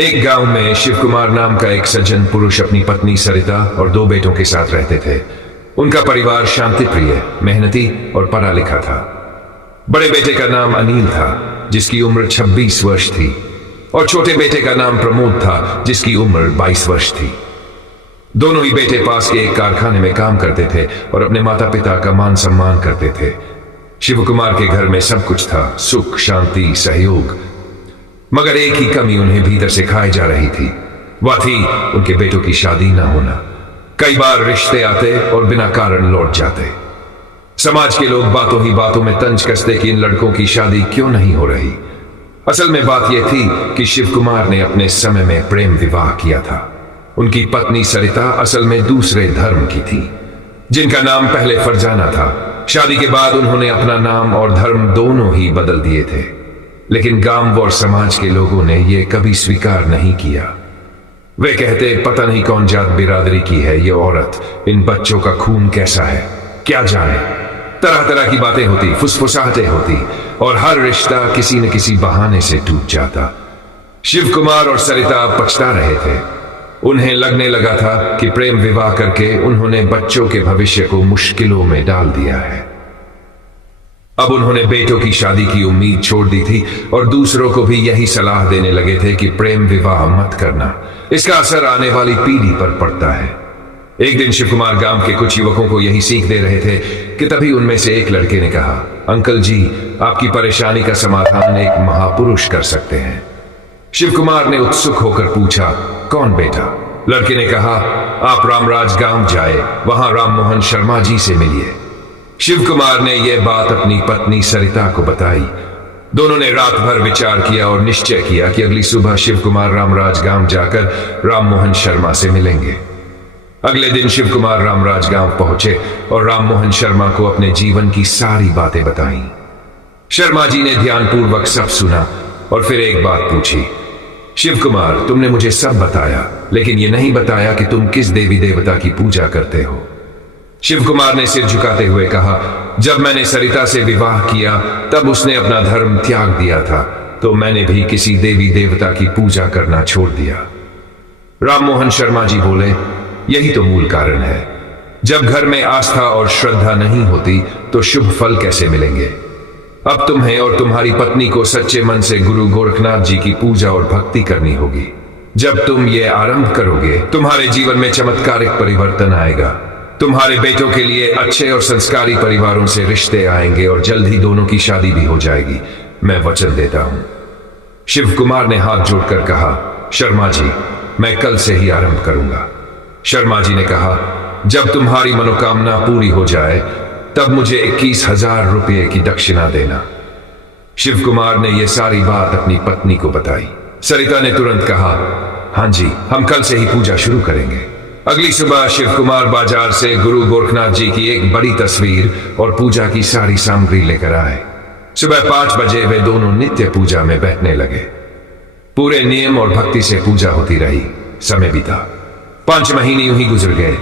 एक गांव में शिव कुमार नाम का एक सज्जन पुरुष अपनी पत्नी सरिता और 2 बेटों के साथ रहते थे। उनका परिवार शांति प्रिय, मेहनती और पढ़ा लिखा था। बड़े बेटे का नाम अनिल था, जिसकी उम्र 26 वर्ष थी, और छोटे बेटे का नाम प्रमोद था, जिसकी उम्र 22 वर्ष थी। दोनों ही बेटे पास के एक कारखाने में काम करते थे और अपने माता पिता का मान सम्मान करते थे। शिव कुमार के घर में सब कुछ था, सुख, शांति, सहयोग। मगर एक ही कमी उन्हें भीतर से खाई जा रही थी। वह थी उनके बेटों की शादी न होना। कई बार रिश्ते आते और बिना कारण लौट जाते। समाज के लोग बातों ही बातों में तंज कसते कि इन लड़कों की शादी क्यों नहीं हो रही। असल में बात यह थी कि शिव कुमार ने अपने समय में प्रेम विवाह किया था। उनकी पत्नी सरिता असल में दूसरे धर्म की थी, जिनका नाम पहले फरजाना था। शादी के बाद उन्होंने अपना नाम और धर्म दोनों ही बदल दिए थे, लेकिन गांव और समाज के लोगों ने यह कभी स्वीकार नहीं किया। वे कहते, पता नहीं कौन जात बिरादरी की है ये औरत, इन बच्चों का खून कैसा है क्या जाने। तरह तरह की बातें होती, फुसफुसाहटें होती, और हर रिश्ता किसी न किसी बहाने से टूट जाता। शिव कुमार और सरिता पछता रहे थे। उन्हें लगने लगा था कि प्रेम विवाह करके उन्होंने बच्चों के भविष्य को मुश्किलों में डाल दिया है। अब उन्होंने बेटों की शादी की उम्मीद छोड़ दी थी और दूसरों को भी यही सलाह देने लगे थे कि प्रेम विवाह मत करना, इसका असर आने वाली पीढ़ी पर पड़ता है। एक दिन शिव कुमार गांव के कुछ युवकों को यही सीख दे रहे थे कि तभी उनमें से एक लड़के ने कहा, अंकल जी, आपकी परेशानी का समाधान एक महापुरुष कर सकते हैं। शिव कुमार ने उत्सुक होकर पूछा, कौन बेटा? लड़के ने कहा, आप रामराज गांव जाए, वहां राम मोहन शर्मा जी से मिलिए। शिव कुमार ने यह बात अपनी पत्नी सरिता को बताई। दोनों ने रात भर विचार किया और निश्चय किया कि अगली सुबह शिव कुमार रामराज गांव जाकर राम मोहन शर्मा से मिलेंगे। अगले दिन शिव कुमार रामराज गांव पहुंचे और राम मोहन शर्मा को अपने जीवन की सारी बातें बताई। शर्मा जी ने ध्यानपूर्वक सब सुना और फिर एक बात पूछी, शिव कुमार, तुमने मुझे सब बताया, लेकिन यह नहीं बताया कि तुम किस देवी देवता की पूजा करते हो। शिव कुमार ने सिर झुकाते हुए कहा, जब मैंने सरिता से विवाह किया तब उसने अपना धर्म त्याग दिया था, तो मैंने भी किसी देवी देवता की पूजा करना छोड़ दिया। राम मोहन शर्मा जी बोले, यही तो मूल कारण है। जब घर में आस्था और श्रद्धा नहीं होती तो शुभ फल कैसे मिलेंगे? अब तुम्हें और तुम्हारी पत्नी को सच्चे मन से गुरु गोरखनाथ जी की पूजा और भक्ति करनी होगी। जब तुम ये आरंभ करोगे, तुम्हारे जीवन में चमत्कारिक परिवर्तन आएगा। तुम्हारे बेटों के लिए अच्छे और संस्कारी परिवारों से रिश्ते आएंगे और जल्द ही दोनों की शादी भी हो जाएगी, मैं वचन देता हूं। शिव कुमार ने हाथ जोड़कर कहा, शर्मा जी, मैं कल से ही आरंभ करूंगा। शर्मा जी ने कहा, जब तुम्हारी मनोकामना पूरी हो जाए तब मुझे 21,000 रुपये की दक्षिणा देना। शिव कुमार ने यह सारी बात अपनी पत्नी को बताई। सरिता ने तुरंत कहा, हां जी, हम कल से ही पूजा शुरू करेंगे। अगली सुबह शिव कुमार बाजार से गुरु गोरखनाथ जी की एक बड़ी तस्वीर और पूजा की सारी सामग्री लेकर आए। सुबह 5 बजे वे दोनों नित्य पूजा में बैठने लगे। पूरे नियम और भक्ति से पूजा होती रही। समय बीता, 5 महीने यूं ही गुजर गए।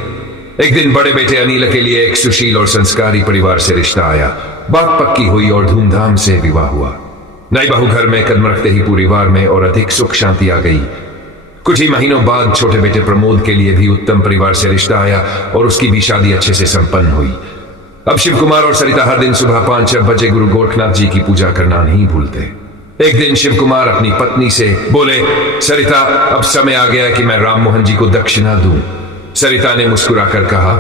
एक दिन बड़े बेटे अनिल के लिए एक सुशील और संस्कारी परिवार से रिश्ता आया। बात पक्की हुई और धूमधाम से विवाह हुआ। नई बहू घर में कदम रखते ही परिवार में और अधिक सुख शांति आ गई। कुछ ही महीनों बाद छोटे बेटे प्रमोद के लिए भी उत्तम परिवार से रिश्ता आया और उसकी भी शादी अच्छे से संपन्न हुई। अब शिव कुमार और सरिता हर दिन सुबह 5-6 बजे गुरु गोरखनाथ जी की पूजा करना नहीं भूलते। एक दिन शिव कुमार अपनी पत्नी से बोले, सरिता, अब समय आ गया कि मैं राम मोहन जी को दक्षिणा दूं। सरिता ने मुस्कुराकर कहा,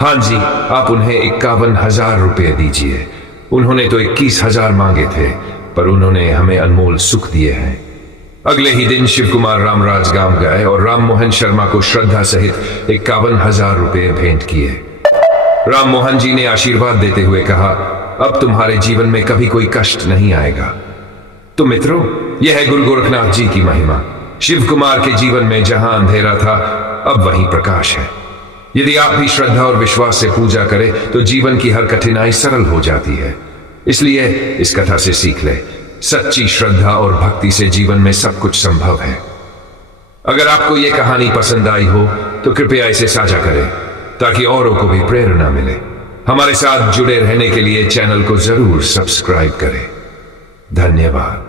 हां जी, आप उन्हें 51,000 रुपये दीजिए। उन्होंने तो 21,000 मांगे थे, पर उन्होंने हमें अनमोल सुख दिए हैं। अगले ही दिन शिव कुमार रामराज गांव गए और राम मोहन शर्मा को श्रद्धा सहित 51,000 रुपये भेंट किए। राम मोहन जी ने आशीर्वाद देते हुए कहा, अब तुम्हारे जीवन में कभी कोई कष्ट नहीं आएगा। तो मित्रों, यह है गुरु गोरखनाथ जी की महिमा। शिव कुमार के जीवन में जहां अंधेरा था, अब वहीं प्रकाश है। यदि आप भी श्रद्धा और विश्वास से पूजा करें तो जीवन की हर कठिनाई सरल हो जाती है। इसलिए इस कथा से सीख ले, सच्ची श्रद्धा और भक्ति से जीवन में सब कुछ संभव है। अगर आपको यह कहानी पसंद आई हो तो कृपया इसे साझा करें ताकि औरों को भी प्रेरणा मिले। हमारे साथ जुड़े रहने के लिए चैनल को जरूर सब्सक्राइब करें। धन्यवाद।